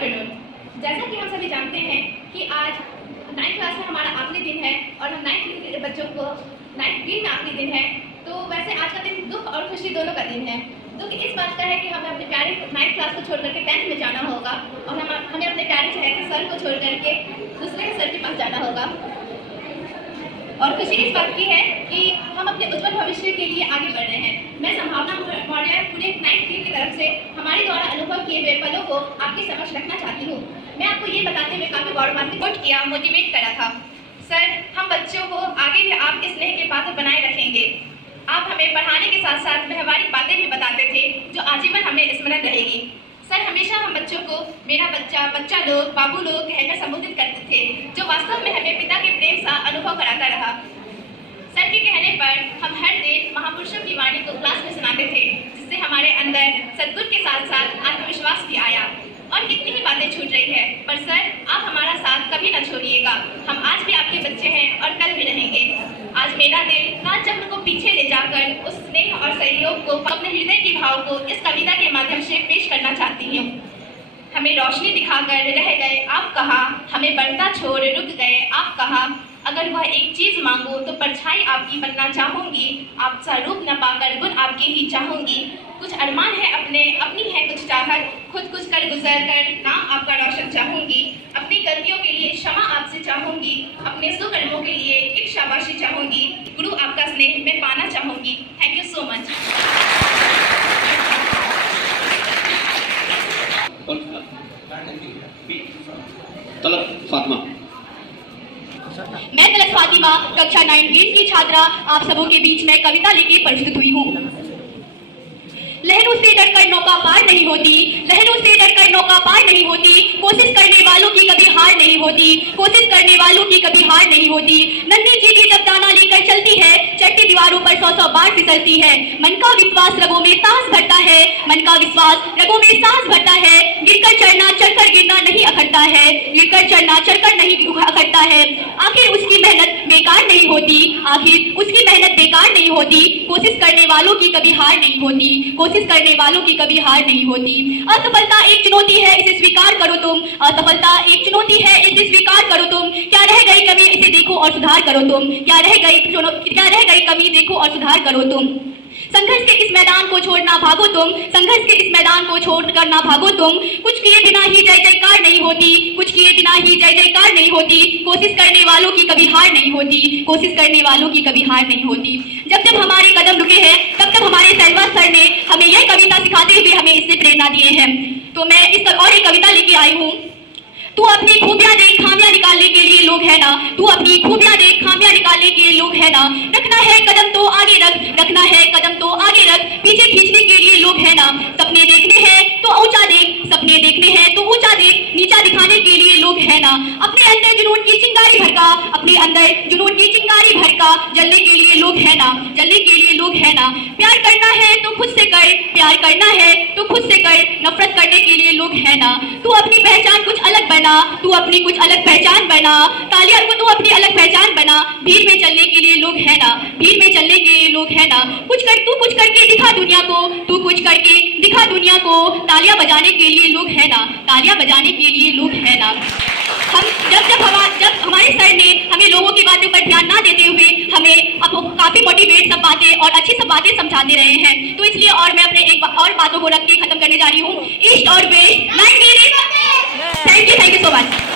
Afternoon. जैसा कि हम सभी जानते हैं कि आज 9th क्लास में हमारा आखिरी दिन है और हम 9th बच्चों को 9th बी में आखिरी दिन है। तो वैसे आज का दिन दुख और खुशी दोनों का दिन है। दुख इस बात का है कि हमें अपने प्यारे 9th क्लास को छोड़ करके 10th में जाना होगा और हमें अपने प्यारे चहेते सर को छोड़ करके दूसरे सर के पास जाना होगा। और खुशी इस बात की है कि हम अपने उज्जवल भविष्य के लिए आगे बढ़ रहे हैं। मैं संभावना मौर्य पूरे 9th बी की तरफ से हमारे द्वारा अनुभव किए हुए पलों को आपके समक्ष रखना चाहती हूँ। मैं आपको ये बताते हुए काफी गौरवान्वित किया, मोटिवेट करा था। सर, हम बच्चों को आगे भी आप इस स्नेह के पात्र बनाए रखेंगे। आप हमें पढ़ाने के साथ साथ व्यवहारिक बातें भी बताते थे जो आजीवन हमें स्मरण रहेगी। सर, हमेशा हम बच्चों को मेरा बच्चा, बच्चा लोग, बाबू लोग कहकर संबोधित करते थे, जो वास्तव में हमें पिता के प्रेम सा अनुभव कराता रहा। सर के कहने पर हम हर दिन महापुरुषों की वाणी को क्लास में सुनाते थे, जिससे हमारे अंदर सद्गुण के साथ साथ आत्मविश्वास भी आया। और कितनी ही बातें छूट रही है, पर सर आप हमारा साथ कभी न छोड़िएगा। हम आज भी आपके बच्चे हैं और कल भी रहेंगे। आज मेरा दिल काल चक्र को पीछे ले जाकर उस स्नेह और सहयोग को, अपने हृदय के भाव को इस कविता के माध्यम से पेश करना चाहती हूँ। हमें रोशनी दिखाकर रह गए आप कहाँ, हमें बढ़ता छोड़ रुक गए आप कहाँ। अगर वह एक चीज मांगो तो परछाई आपकी बनना चाहूंगी, आपसा रूप न पाकर गुण आपके ही चाहूंगी। कुछ अरमान है अपने, अपनी है कुछ चाहत, खुद कुछ कर गुजर कर नाम आपका रोशन चाहूंगी। अपनी गलतियों के लिए क्षमा आपसे चाहूंगी, अपने सुकर्मों के लिए एक शाबाशी चाहूंगी। गुरु आपका स्नेह मैं पाना चाहूंगी। Thank you so much. तलब फातिमा। मैं तलत फातिमा कक्षा 9 की छात्रा आप सबों के बीच में कविता लेके प्रस्तुत हुई हूँ। लहरों से डरकर नौका पार नहीं होती, लहरों से डरकर नौका पार नहीं होती। कोशिश करने वालों की कभी हार नहीं होती, कोशिश करने वालों की कभी हार नहीं होती। नन्ही चींटी जब दाना लेकर चलती है, चट्टी दीवारों पर 100 बार फिसलती है। मन का विश्वास रगों में सांस भरता है, मन का विश्वास रगों में सांस भरता है। गिरकर चढ़ना चढ़कर गिरना नहीं अखरता है, गिरकर चढ़ना चढ़कर नहीं अखरता है। आखिर उसकी मेहनत बेकार नहीं होती, आखिर उसकी मेहनत बेकार नहीं होती। कोशिश करने वालों की कभी हार नहीं होती, कोशिश करने वालों की कभी हार नहीं होती। असफलता एक चुनौती है, इसे स्वीकार करो तुम। असफलता एक चुनौती है, इसे स्वीकार करो तुम। क्या रह गई कमी, इसे देखो और सुधार करो तुम। क्या रह गई कमी, देखो और सुधार करो तुम। संघर्ष के इस मैदान को छोड़ना भागो तुम, संघर्ष के इस मैदान को छोड़कर ना भागो तुम। कुछ किए बिना ही जय जयकार नहीं होती, कुछ किए बिना ही जय जयकार नहीं होती। कोशिश करने वालों की कभी हार नहीं होती, कोशिश करने वालों की कभी हार नहीं होती। जब जब हमारे कदम रुके हैं, तब तब हमारे सहवाग सर ने हमें यह कविता सिखाते हुए हमें इससे प्रेरणा दिए हैं। तो मैं इस पर और एक कविता लेके आई हूँ। तू अपनी खूबियां देख, खामियां निकालने के लिए लोग है ना। तू अपनी खूबियां देख, खामियां निकालने के लिए लोग है ना। रखना है कदम तो आगे रख, रखना है कदम तो आगे रख। पीछे खींचने के लिए लोग है ना। सपने देखने हैं तो ऊंचा देख, सपने देखने हैं तो ऊंचा देख। नीचा दिखाने के लिए लोग है ना। अपने अंदर जुनून की चिंगारी भड़का, अपने अंदर जुनून की चिंगारी भड़का। जलने के लिए लोग है ना, जलने के लिए लोग है ना। प्यार करना है तो खुद से कर, प्यार करना है तो खुद से कर। नफरत करने के लिए लोग है ना। तू अपनी पहचान कुछ अलग बना, तू अपनी कुछ अलग पहचान बना। तालियां को तू अपनी अलग पहचान बना। भीड़ में चलने के लिए लोग है ना, भीड़ में चलने के लिए लोग है ना। तू कुछ करके दिखा दुनिया को, तू कुछ करके दिखा दुनिया को। तालियां बजाने के लिए लोग है ना, तालियां बजाने के लिए लोग है ना। हम जब हमारे सर ने हमें लोगों की बातों पर ध्यान ना देते हुए हमें अब काफी मोटिवेट सब बातें और अच्छी सब बातें समझाते रहे हैं, तो इसलिए और मैं अपने एक और बातों को रख के खत्म करने जा रही हूँ। ईस्ट और west, thank you so much.